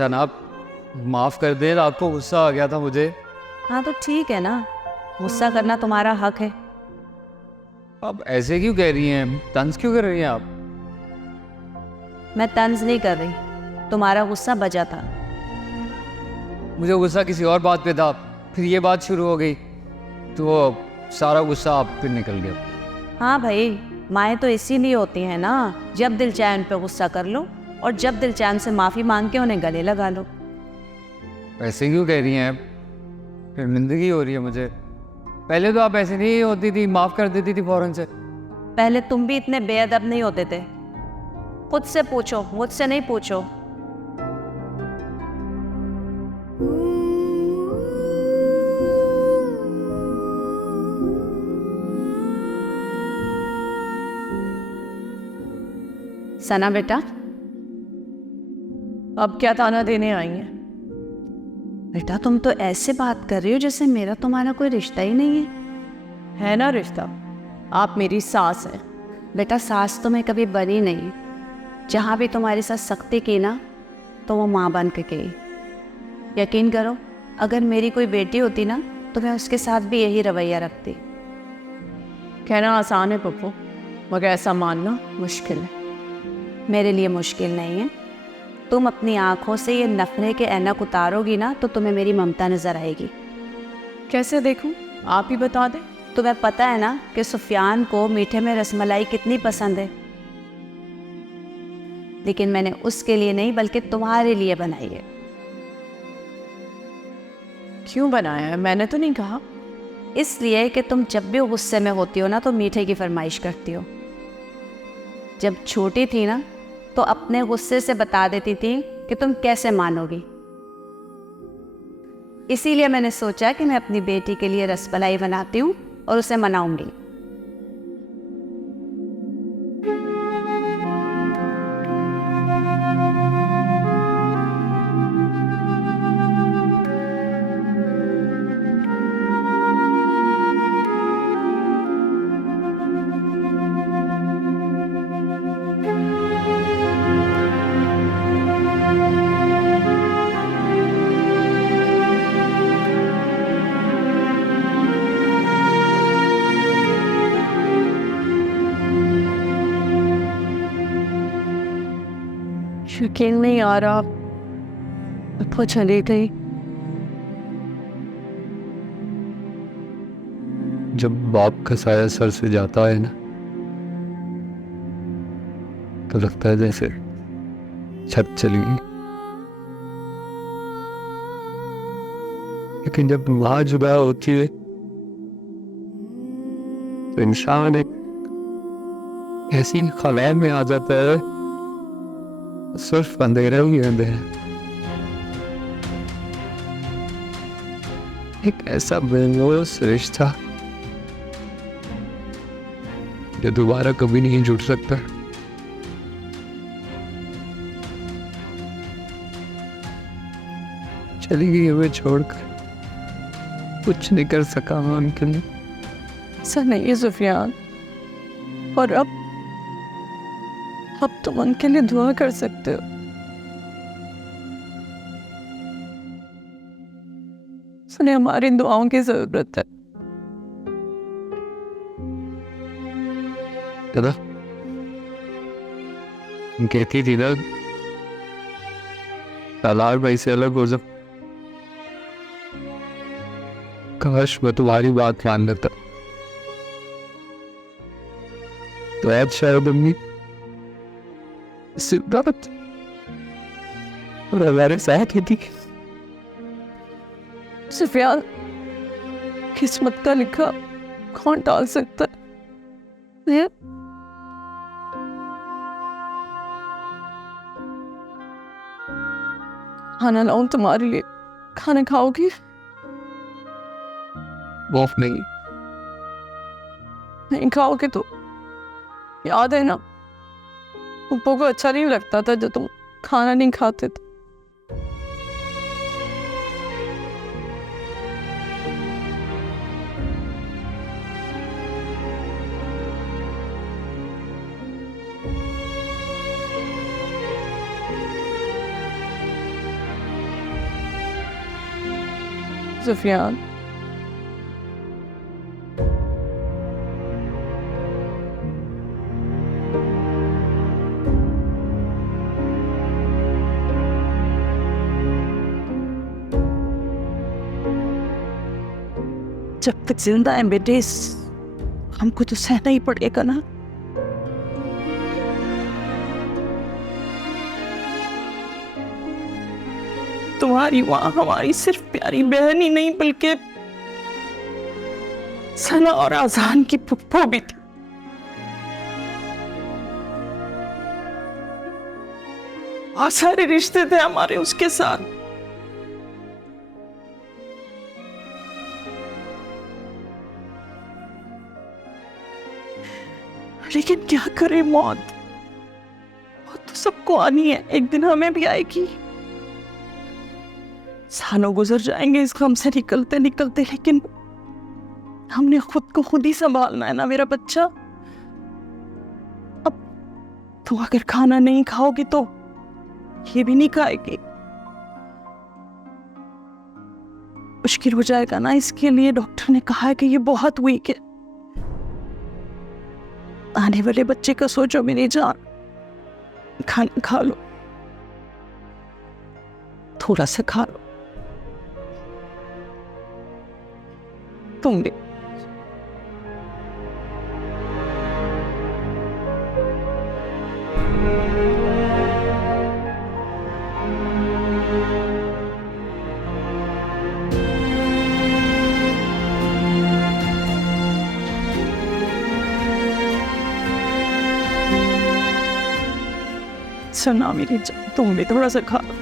जनाब माफ़ कर दें, आपको गुस्सा आ गया था मुझे। हाँ तो ठीक है ना, गुस्सा करना तुम्हारा हक है। आप ऐसे क्यों कह रही हैं, तंज क्यों कर रही हैं आप? मैं तंज नहीं कर रही, तुम्हारा गुस्सा बजा था। मुझे गुस्सा किसी और बात पे था, फिर ये बात शुरू हो गई तो सारा गुस्सा आप पे निकल गया। हाँ भाई, माएँ तो इसीलिए होती हैं ना, जब दिल चाहे उन पर गुस्सा कर लो और जब दिल चाहे उनसे माफ़ी मांग के उन्हें गले लगा लो। ऐसे क्यों कह रही हैं? शर्मिंदगी हो रही है मुझे। पहले तो आप ऐसे नहीं होती थी, माफ़ कर देती थी फ़ौरन से। पहले तुम भी इतने बेअदब नहीं होते थे। खुद से पूछो, मुझसे नहीं पूछो। सना बेटा, अब क्या ताना देने आई हैं? बेटा तुम तो ऐसे बात कर रही हो जैसे मेरा तुम्हारा कोई रिश्ता ही नहीं है। है ना रिश्ता, आप मेरी सास हैं। बेटा सास तो मैं कभी बनी नहीं, जहाँ भी तुम्हारे साथ सख्ती की ना तो वो माँ बन के गई। यकीन करो, अगर मेरी कोई बेटी होती ना तो मैं उसके साथ भी यही रवैया रखती। कहना आसान है पप्पू, मगर ऐसा मानना मुश्किल है। मेरे लिए मुश्किल नहीं है। तुम अपनी आँखों से ये नखरे के ऐनक उतारोगी ना तो तुम्हें मेरी ममता नजर आएगी। कैसे देखूं, आप ही बता दें। तुम्हें पता है ना कि सुफियान को मीठे में रसमलाई कितनी पसंद है, लेकिन मैंने उसके लिए नहीं बल्कि तुम्हारे लिए बनाई है। क्यों बनाया है? मैंने तो नहीं कहा। इसलिए कि तुम जब भी गुस्से में होती हो ना तो मीठे की फरमाइश करती हो। जब छोटी थी ना तो अपने गुस्से से बता देती थी कि तुम कैसे मानोगी। इसीलिए मैंने सोचा कि मैं अपनी बेटी के लिए रसमलाई बनाती हूँ और उसे मनाऊंगी। यकीन नहीं आ रहा, वो चली गई। जब बाप का साया सर से जाता है ना तो लगता है जैसे छत चली गई, लेकिन जब माँ जुदा होती है तो इंसान एक ऐसी खला में आ जाता है, सिर्फ अंधेरा ही अंधेरा। एक ऐसा बेमौस रिश्ता जो दोबारा कभी नहीं जुड़ सकता। चली गई हमें छोड़कर, कुछ नहीं कर सका मैं उनके लिए। ऐसा नहीं है सुफियान, और अब तुम उनके लिए दुआ कर सकते हो। सुने, हमारी दुआओं की जरूरत है। दादा तुम कहती थी ना तालार भाई से अलग हो जाओ, काश मैं तुम्हारी बात मान लेता तो ऐद शायद अम्मी सिद्धार्थ और हमारे साथ होती। सुफियान, किस्मत का लिखा कौन टाल सकता है? खाना लाऊं तुम्हारे लिए, खाना खाओगी? माफ नहीं। नहीं खाओगे तो याद है ना, पप्पू को अच्छा नहीं लगता था जब तुम खाना नहीं खाते थे। सुफियान, जब तक जिंदा है बेटे, हमको तो सहना ही पड़ेगा ना। तुम्हारी वहां हमारी सिर्फ प्यारी बहन ही नहीं बल्कि सना और आजान की पुप्पो भी थी। और सारे रिश्ते थे हमारे उसके साथ। लेकिन क्या करे, मौत तो सबको आनी है, एक दिन हमें भी आएगी। सालों गुजर जाएंगे इस गम से निकलते निकलते, लेकिन हमने खुद को खुद ही संभालना है ना मेरा बच्चा। अब तुम अगर खाना नहीं खाओगी तो ये भी नहीं खाएगी, मुश्किल हो जाएगा ना। इसके लिए डॉक्टर ने कहा है कि ये बहुत वीक है। आने वाले बच्चे का सोचो मेरी जान, खाना खा लो, थोड़ा सा खा लो। तुम भी सुना मेरी जान, तुम भी थोड़ा सा खा लो।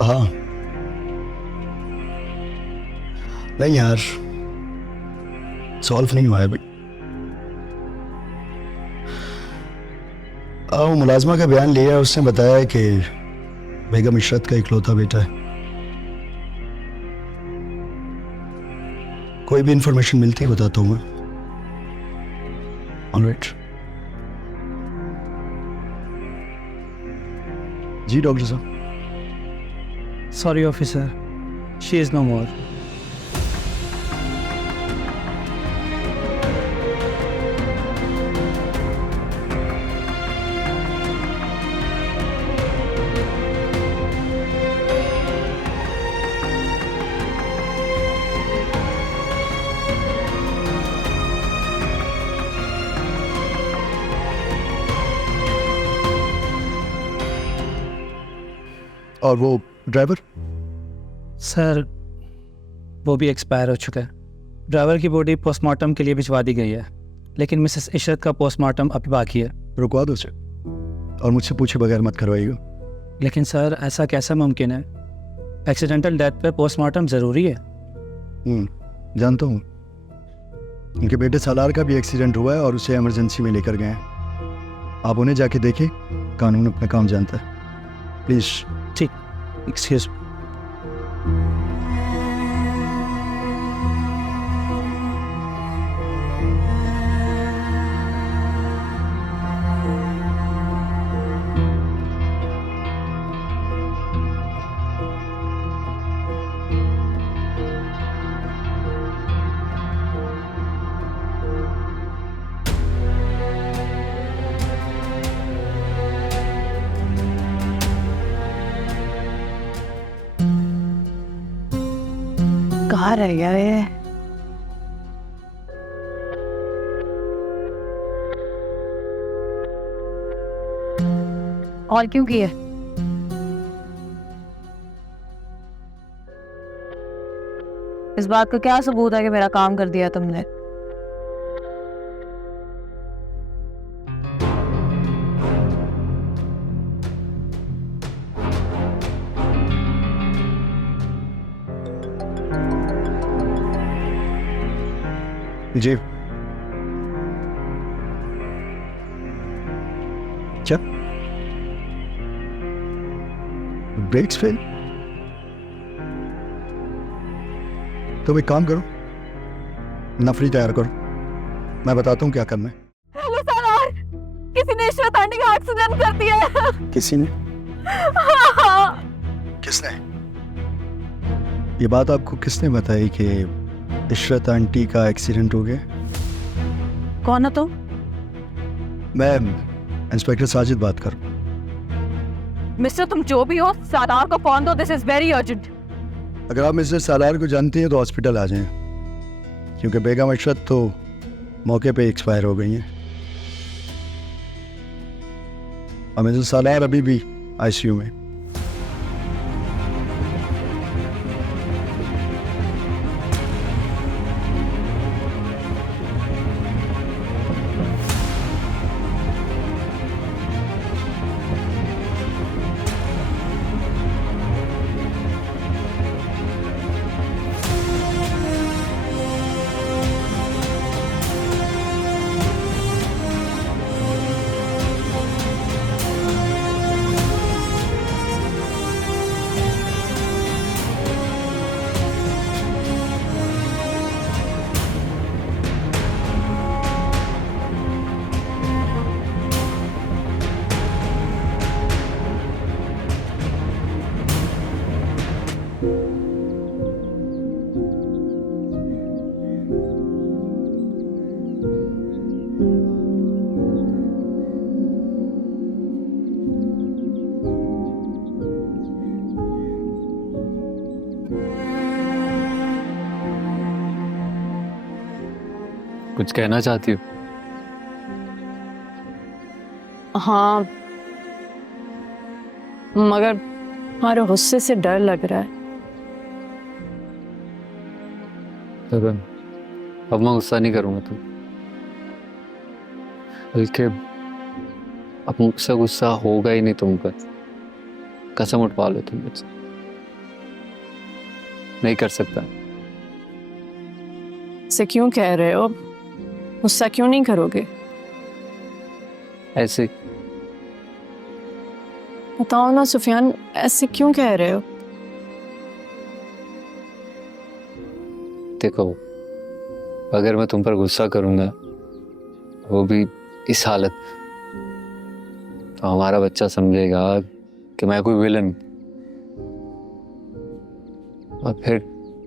हाँ, नहीं यार, सॉल्व नहीं हुआ है भाई। वो मुलाजमा का बयान लिया, उसने बताया है कि बेगम इशरत का इकलौता बेटा है। कोई भी इंफॉर्मेशन मिलती है बताता हूँ मैं। ऑलराइट जी डॉक्टर साहब। Sorry, officer. She is no more. और वो ड्राइवर? सर, वो भी एक्सपायर हो चुका है। ड्राइवर की बॉडी पोस्टमार्टम के लिए भिजवा दी गई है, लेकिन मिसेस इशरत का पोस्टमार्टम अभी बाकी है। रुकवा दो उसे और मुझसे पूछे बगैर मत करवाइएगा। लेकिन सर, ऐसा कैसा मुमकिन है? एक्सीडेंटल डेथ पे पोस्टमार्टम ज़रूरी है। जानता हूँ, उनके बेटे सालार का भी एक्सीडेंट हुआ है और उसे इमरजेंसी में लेकर गए हैं। आप उन्हें जाके देखें, कानून अपना काम जानता है। प्लीज़। ठीक, एक्सक्यूज। कहाँ रह गया ये? कॉल क्यों की है? इस बात का क्या सबूत है कि मेरा काम कर दिया तुमने? जी क्या ब्रेक्स फेल? तो एक काम करो, नफरी तैयार करो, मैं बताता हूँ क्या करना है। हेलो सलार, किसी ने इशरत आंटी का एक्सीडेंट कर दिया है। किसी ने? किसने? ये बात आपको किसने बताई कि इशरत आंटी का एक्सीडेंट हो गया? कौन हो तुम? मैं इंस्पेक्टर साजिद बात कर। मिस्टर, तुम जो भी हो, सलार को फोन दो। This is very urgent. अगर आप मिस्टर सालार को जानती हैं तो हॉस्पिटल आ जाएं, क्योंकि बेगम इशरत तो मौके पे एक्सपायर हो गई हैं और मिस्टर सालार अभी भी आईसीयू में। कुछ कहना चाहती हो? हाँ, मगर हमारे गुस्से से डर लग रहा है। अब मैं गुस्सा नहीं करूंगा तुम, बल्कि अब मुझसे गुस्सा होगा ही नहीं तुम पर। कसम उठवा लो तुम मुझसे। नहीं कर सकता। से क्यों कह रहे हो? गुस्सा क्यों नहीं करोगे? ऐसे बताओ ना सुफियान, ऐसे क्यों कह रहे हो? देखो, अगर मैं तुम पर गुस्सा करूंगा, वो भी इस हालत, तो हमारा बच्चा समझेगा कि मैं कोई विलन। और फिर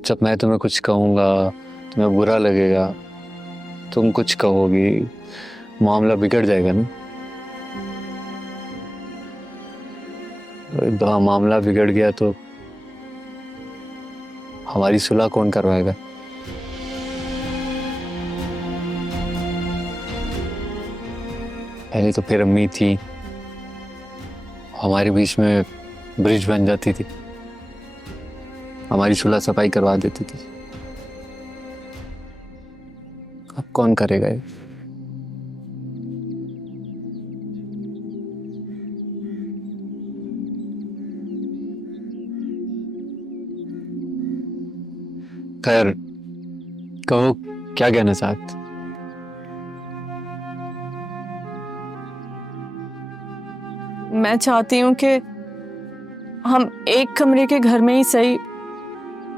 जब मैं तुम्हें कुछ कहूंगा, तुम्हें बुरा लगेगा, तुम कुछ कहोगी, मामला बिगड़ जाएगा ना। तो मामला बिगड़ गया तो हमारी सुलह कौन करवाएगा? पहले तो फिर अम्मी थी, हमारे बीच में ब्रिज बन जाती थी, हमारी सुलह सफाई करवा देती थी। अब कौन करेगा ये? खैर, कहो क्या कहना चाहते? मैं चाहती हूँ कि हम एक कमरे के घर में ही सही,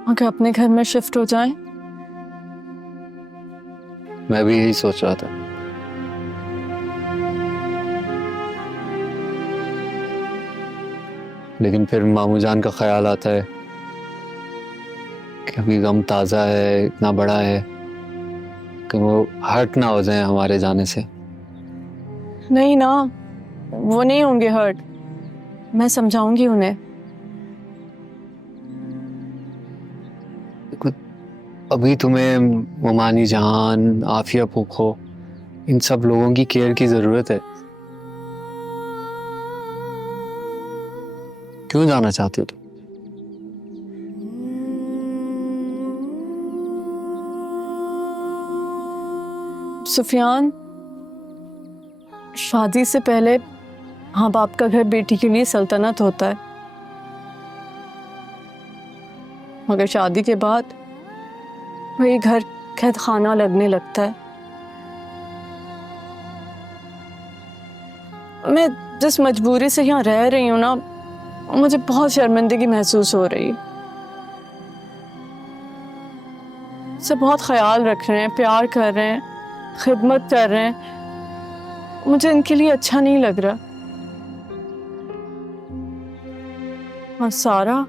मगर अपने घर में शिफ्ट हो जाएं। मैं भी यही सोच रहा था। लेकिन फिर मामू जान का ख्याल आता है कि अभी गम ताज़ा है, इतना बड़ा है कि वो हर्ट ना हो जाए हमारे जाने से। नहीं ना, वो नहीं होंगे हर्ट। मैं समझाऊंगी उन्हें। अभी तुम्हें ममानी जान, आफिया फूफो, इन सब लोगों की केयर की ज़रूरत है। क्यों जाना चाहती हो तुम? सुफियान, शादी से पहले हाँ बाप का घर बेटी के लिए सल्तनत होता है, मगर शादी के बाद वही घर कैद खाना लगने लगता है। मैं जिस मजबूरी से यहाँ रह रही हूँ ना, मुझे बहुत शर्मिंदगी महसूस हो रही है। सब बहुत ख्याल रख रहे हैं, प्यार कर रहे हैं, खिदमत कर रहे हैं, मुझे इनके लिए अच्छा नहीं लग रहा। और सारा,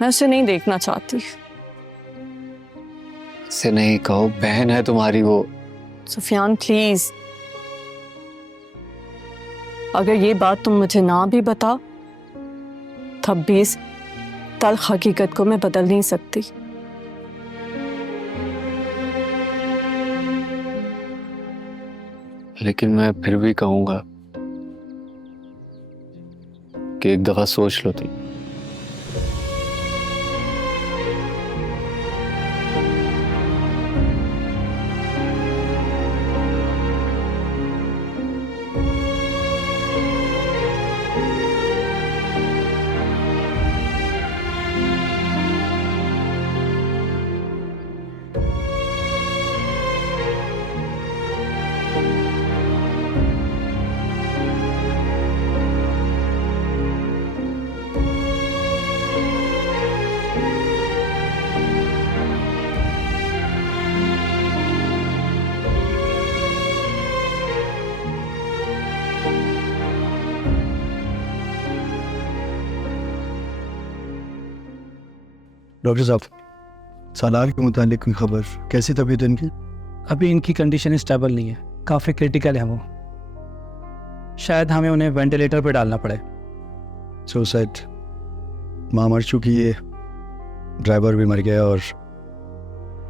मैं उसे नहीं देखना चाहती। से नहीं कहो, बहन है तुम्हारी वो। सुफियान प्लीज, अगर ये बात तुम मुझे ना भी बताओ तब भी इस तल्ख हकीकत को मैं बदल नहीं सकती। लेकिन मैं फिर भी कहूंगा कि एक दफा सोच लो तुम। डॉक्टर साहब, सालार के मुतालिक कोई खबर? कैसी तबीयत है इनकी? अभी इनकी कंडीशन स्टेबल नहीं है, काफ़ी क्रिटिकल है वो। शायद हमें उन्हें वेंटिलेटर पर डालना पड़े। सुसाइड, माँ मर चुकी है, ड्राइवर भी मर गया और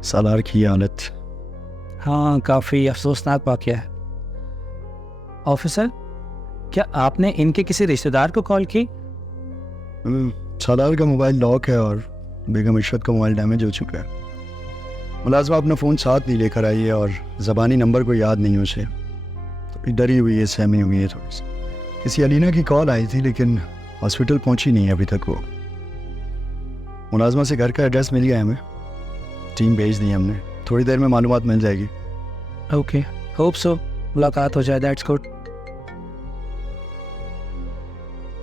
सालार की ये हालत। हाँ, काफ़ी अफसोसनाक वाक़या है। ऑफिसर, क्या आपने इनके किसी रिश्तेदार को कॉल की? सालार का मोबाइल लॉक है और बेगम इशरत का मोबाइल डैमेज हो चुका है। मुलाजमा अपना फ़ोन साथ नहीं लेकर आई है और ज़बानी नंबर को याद नहीं उसे, तो डरी हुई है, सहमी हुई है थोड़ी सी। किसी अलीना की कॉल आई थी लेकिन हॉस्पिटल पहुंची नहीं अभी तक वो। मुलाजमा से घर का एड्रेस मिल गया हमें, टीम भेज दी हमने, थोड़ी देर में मालूमात मिल जाएगी। ओके, होप सो मुलाकात हो जाए, दैट्स गुड।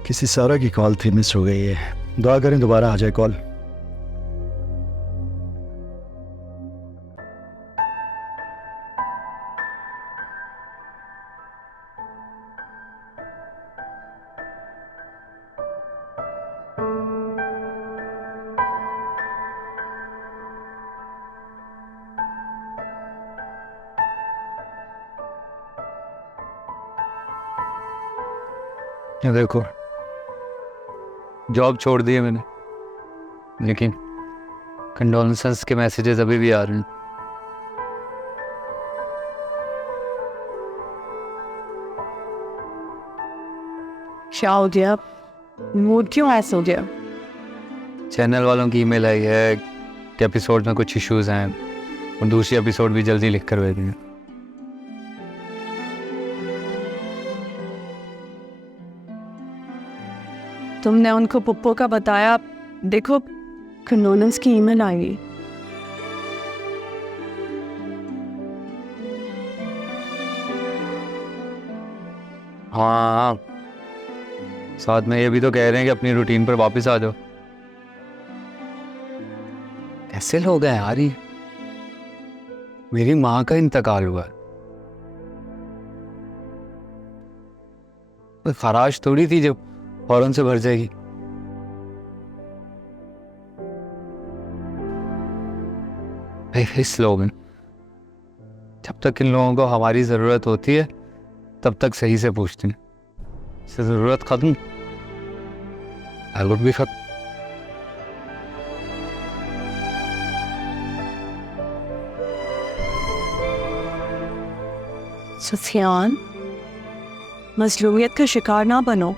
किसी सारा की कॉल थी, मिस हो गई है, दुआ करें दोबारा आ जाए कॉल। ये देखो, जॉब छोड़ दी है मैंने, लेकिन कंडोलेंसेस के मैसेजेस अभी भी आ रहे हैं। क्या हो गया? मूड क्यों ऐसा हो गया? चैनल वालों की ईमेल आई है कि एपिसोड में कुछ इश्यूज हैं और दूसरी एपिसोड भी जल्दी लिख कर भेजेंगे। तुमने उनको पुप्पो का बताया? देखो, कंडोलेंस की ईमेल आई। हाँ, साथ में ये भी तो कह रहे हैं कि अपनी रूटीन पर वापस आ जाओ। कैसे लोग हैं यार ये? मेरी माँ का इंतकाल हुआ, कोई खराश थोड़ी थी जो फौरन से भर जाएगी। इस लोग, जब तक इन लोगों को हमारी जरूरत होती है तब तक सही से पूछते हैं, इससे जरूरत खत्म, ताल्लुक भी खत्म। सुफियान, मजलूमियत का शिकार ना बनो।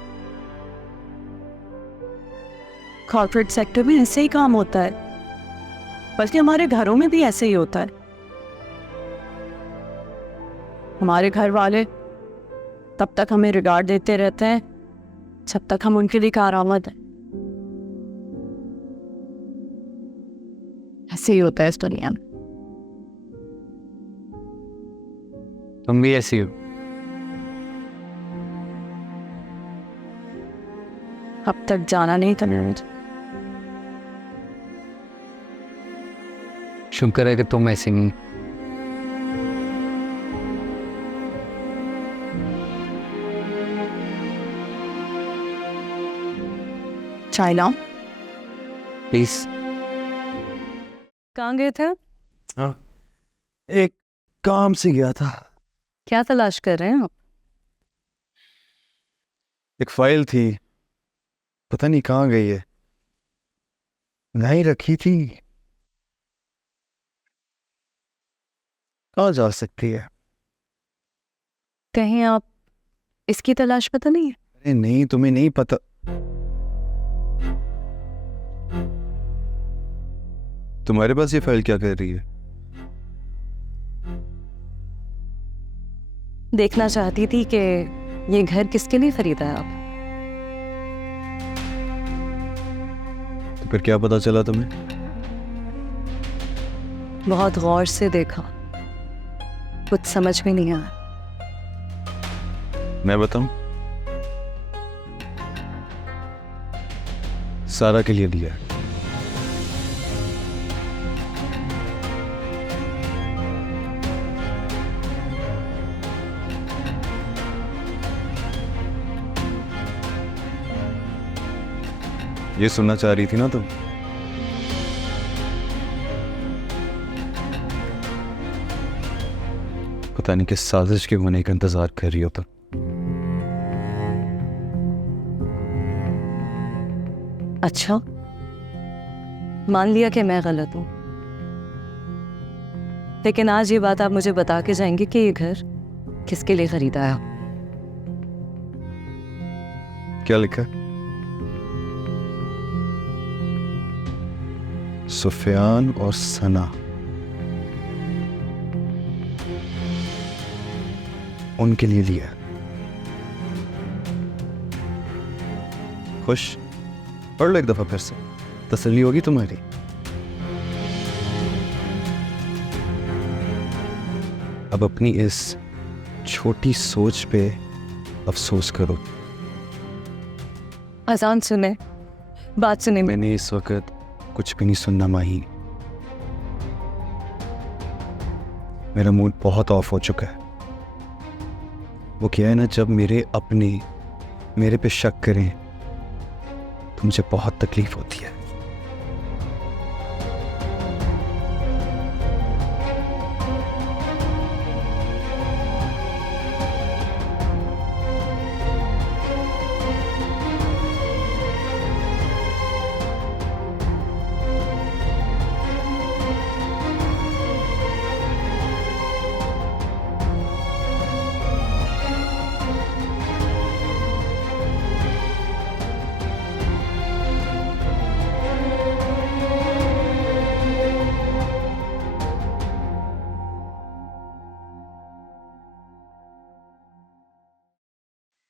कॉर्पोरेट सेक्टर में ऐसे ही काम होता है, बल्कि हमारे घरों में भी ऐसे ही होता है। हमारे घर वाले तब तक हमें रिगार्ड देते रहते हैं जब तक हम उनके लिए कारआमद हैं। ऐसे ही होता है इस दुनिया में। तुम भी ऐसी हो। अब तक जाना नहीं था मुझे। शुक्र है कि तुम ऐसी नहीं। चाय लाऊं? प्लीज। कहाँ गए थे? एक काम से गया था। क्या तलाश कर रहे हैं आप? एक फाइल थी, पता नहीं कहाँ गई है। नहीं रखी थी, कहाँ जा सकती है? कहीं आप इसकी तलाश पता नहीं है? अरे नहीं, तुम्हें नहीं पता। तुम्हारे पास ये फाइल क्या कर रही है? देखना चाहती थी कि ये घर किसके लिए खरीदा है आप। तो फिर क्या पता चला तुम्हें? बहुत गौर से देखा, कुछ समझ में नहीं आया। मैं बताऊं? सारा के लिए लिया है। ये सुनना चाह रही थी ना तुम? पता नहीं किस साजिश के होने का इंतजार कर रही हो तुम। अच्छा, मान लिया कि मैं गलत हूं, लेकिन आज ये बात आप मुझे बता के जाएंगे कि ये घर किसके लिए खरीदा है। क्या लिखा है? सुफियान और सना, उनके लिए लिया। खुश? पढ़ लो एक दफा फिर से, तसल्ली होगी तुम्हारी। अब अपनी इस छोटी सोच पे अफसोस करो। अजान सुने, बात सुने। मैंने इस वक्त कुछ भी नहीं सुनना माही। मेरा मूड बहुत ऑफ हो चुका है। वो क्या है ना, जब मेरे अपने मेरे पे शक करें तो मुझे बहुत तकलीफ होती है।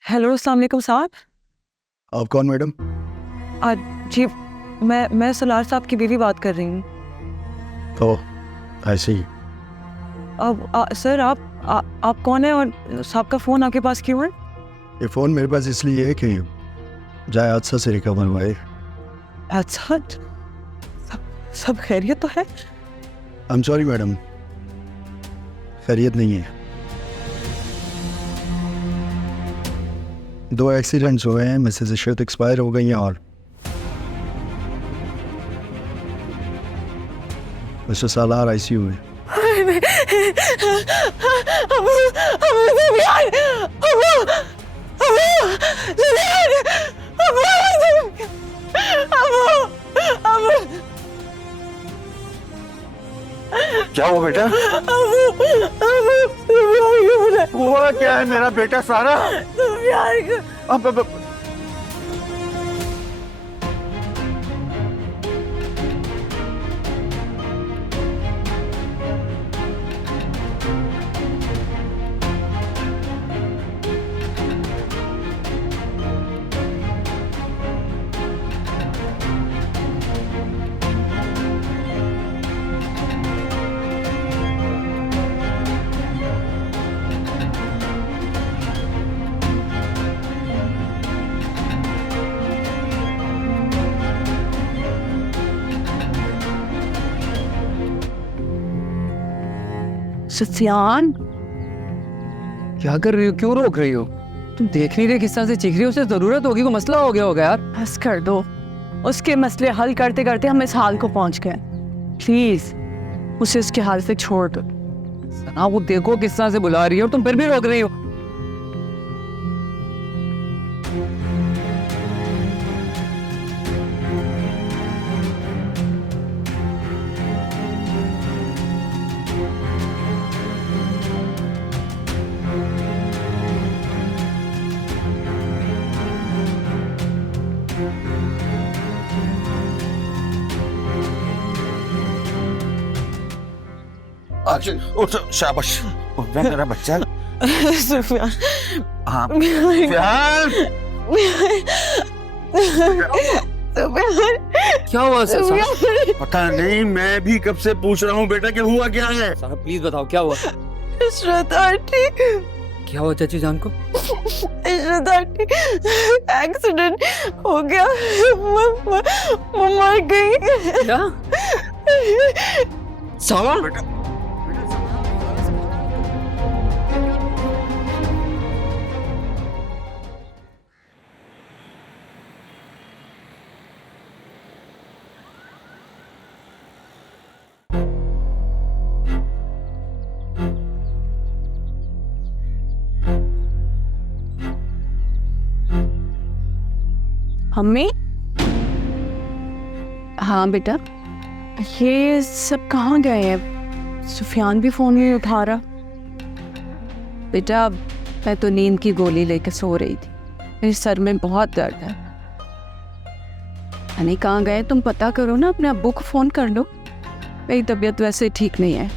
हेलो, अस्सलाम वालेकुम साहब। आप कौन मैडम? जी, मैं सलार साहब की बीवी बात कर रही हूँ। तो ऐसे ही। अब सर आप कौन है और साहब का फ़ोन आपके पास क्यों है? ये फ़ोन मेरे पास इसलिए है कि जाए हादसा से रिकवर हुआ है। अच्छा, सब खैरियत तो है? आई एम सॉरी मैडम, खैरियत नहीं है। 2 एक्सीडेंट्स हुए हैं, मिसेज इशरत एक्सपायर हो गई हैं और मिस्टर सालार ICU में। क्या हुआ बेटा? हुआ क्या है मेरा बेटा सारा? प्यार कर अब सुफियान, क्या कर रही हो, क्यों रोक रही हो? तुम देख नहीं रहे किस तरह से चीख रही हो? उसे जरूरत होगी, को मसला हो गया होगा यार। बस कर दो, उसके मसले हल करते करते हम इस हाल को पहुंच गए। प्लीज उसे उसके हाल से छोड़ दो। सना, वो देखो किस तरह से बुला रही है और तुम फिर भी रोक रही हो। उठ, शाबाश, उठ मेरा बच्चा। सुफियान, हाँ सुफियान, सुफियान, क्या हुआ सर? पता नहीं, मैं भी कब से पूछ रहा हूँ बेटा कि हुआ क्या है। साहब प्लीज बताओ क्या हुआ? इशरत आंटी, क्या हुआ चाची जान को? इशरत आंटी, एक्सीडेंट हो गया, वो मर गई। क्या? सावा? मम्मी, हाँ बेटा, ये सब कहाँ गए हैं? सुफियान भी फोन नहीं उठा रहा। बेटा मैं तो नींद की गोली लेकर सो रही थी, मेरे सर में बहुत दर्द है। नहीं कहाँ गए, तुम पता करो ना, अपने अब्बू को फ़ोन कर लो। मेरी तबीयत वैसे ठीक नहीं है।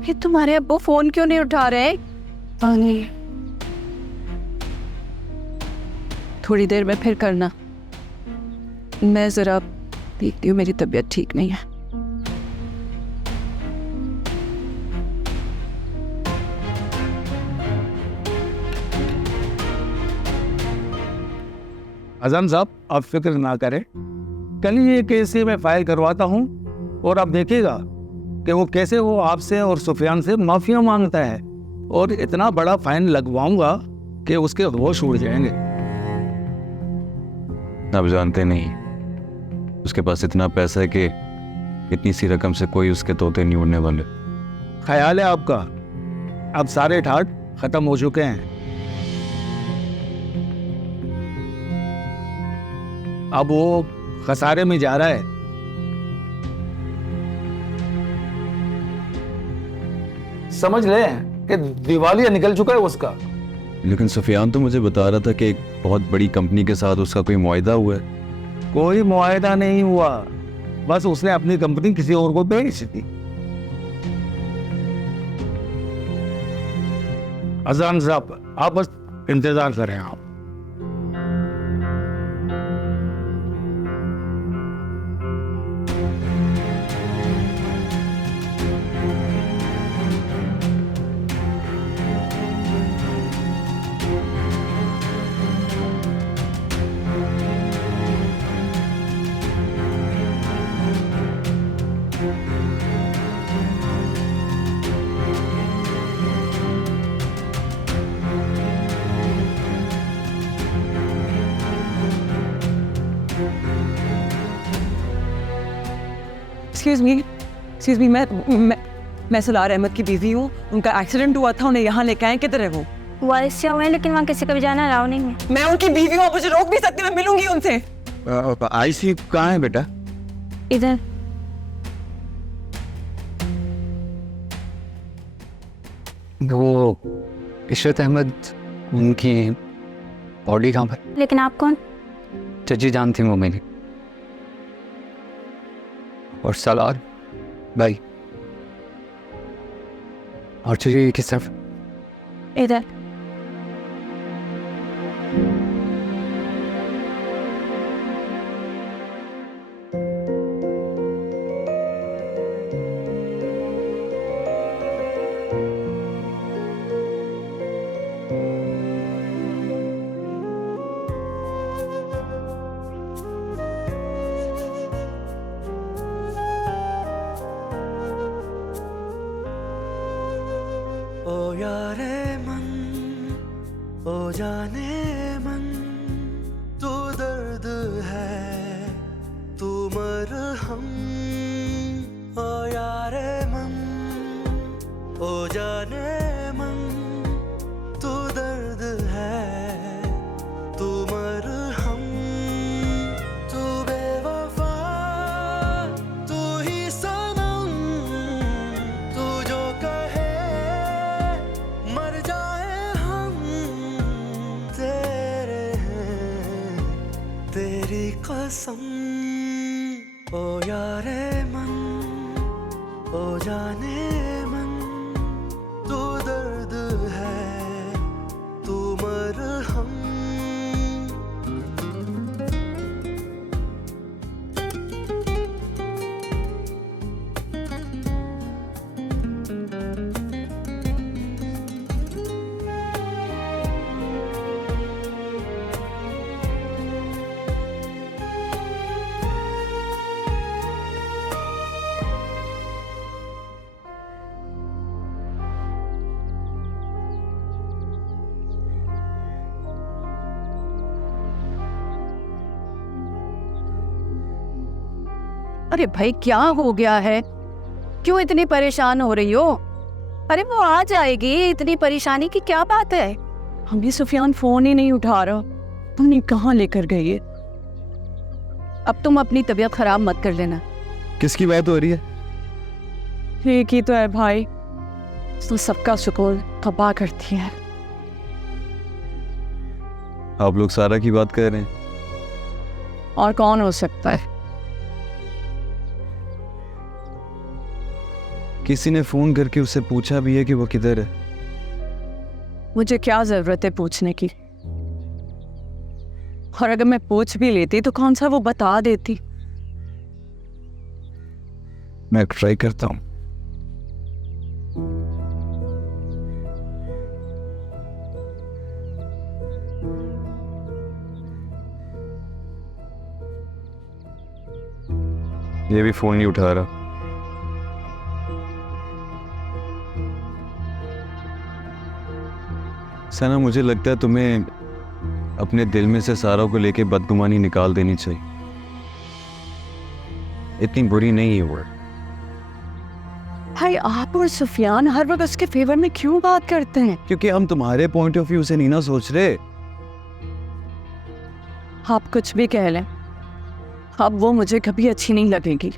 ये तुम्हारे अब्बू फ़ोन क्यों नहीं उठा रहे? नहीं, थोड़ी देर में फिर करना, मैं ज़रा देखती हूँ, मेरी तबीयत ठीक नहीं है। अज़म साहब, आप फिक्र ना करें, कल ही ये केस मैं फाइल करवाता हूँ और आप देखिएगा कि वो कैसे वो आपसे और सुफियान से माफिया मांगता है, और इतना बड़ा फाइन लगवाऊंगा कि उसके होश उड़ जाएंगे। आप जानते नहीं, उसके पास इतना पैसा है कि इतनी सी रकम से कोई उसके तोते नहीं उड़ने वाले। ख्याल है आपका, अब सारे ठाट खत्म हो चुके हैं। अब वो खसारे में जा रहा है। समझ ले कि दिवालिया निकल चुका है उसका। लेकिन सुफियान तो मुझे बता रहा था कि एक बहुत बड़ी कंपनी के साथ उसका कोई मुआहिदा हुआ है। कोई मुआहिदा नहीं हुआ, बस उसने अपनी कंपनी किसी और को बेच दी। अजान साहब, आप बस इंतजार करें। आप एक्सक्यूज मी, मैं सलार अहमद की बीवी हूँ। उनका एक्सीडेंट हुआ था, उन्हें यहाँ लेके आए। किधर है वो? वारिस से हुए हैं, लेकिन वहाँ किसी का भी जाना अलाउ नहीं है। मैं उनकी बीवी हूँ, मुझे रोक भी सकती, मैं मिलूंगी उनसे। आईसी कहाँ है बेटा? इधर। वो इशरत अहमद, उनकी बॉडी कहाँ पर? लेकिन आप कौन? चची जान थी वो मेरी। और सलार भाई। और चची किस तरफ? इधर। ओ यारे मन, ओ जाने मन, तू दर्द है, तू मरहम। ओ यारे मन, ओ जाने मन, तू दर्द है, तू मरहम। तू बेवफा, तू ही सनम, तू जो कहे मर जाए हम तेरे हैं, तेरी कसम। ओ यारे मन, ओ जाने मन, तू दर्द है, तू मरहम। अरे भाई क्या हो गया है, क्यों इतनी परेशान हो रही हो? अरे वो आ जाएगी, इतनी परेशानी की क्या बात है? अभी सुफियान फोन ही नहीं उठा रहा, तुमने कहाँ लेकर गई है? अब तुम अपनी तबीयत खराब मत कर लेना। किसकी बात हो रही है? ठीक ही तो है भाई, तो सबका सुकून तबाह करती है। आप लोग सारा की बात कर रहे हैं? और कौन हो सकता है? किसी ने फोन करके उससे पूछा भी है कि वो किधर है? मुझे क्या जरूरत है पूछने की? और अगर मैं पूछ भी लेती तो कौन सा वो बता देती। मैं ट्राई करता हूँ। ये भी फोन नहीं उठा रहा। सना, मुझे लगता है तुम्हें अपने दिल में से सारा को लेके बदगुमानी निकाल देनी चाहिए। इतनी बुरी नहीं है वो। भाई आप और सुफियान हर वक्त उसके फेवर में क्यों बात करते हैं? क्योंकि हम तुम्हारे पॉइंट ऑफ व्यू से नहीं ना सोच रहे। आप कुछ भी कह लें, अब वो मुझे कभी अच्छी नहीं लगेगी।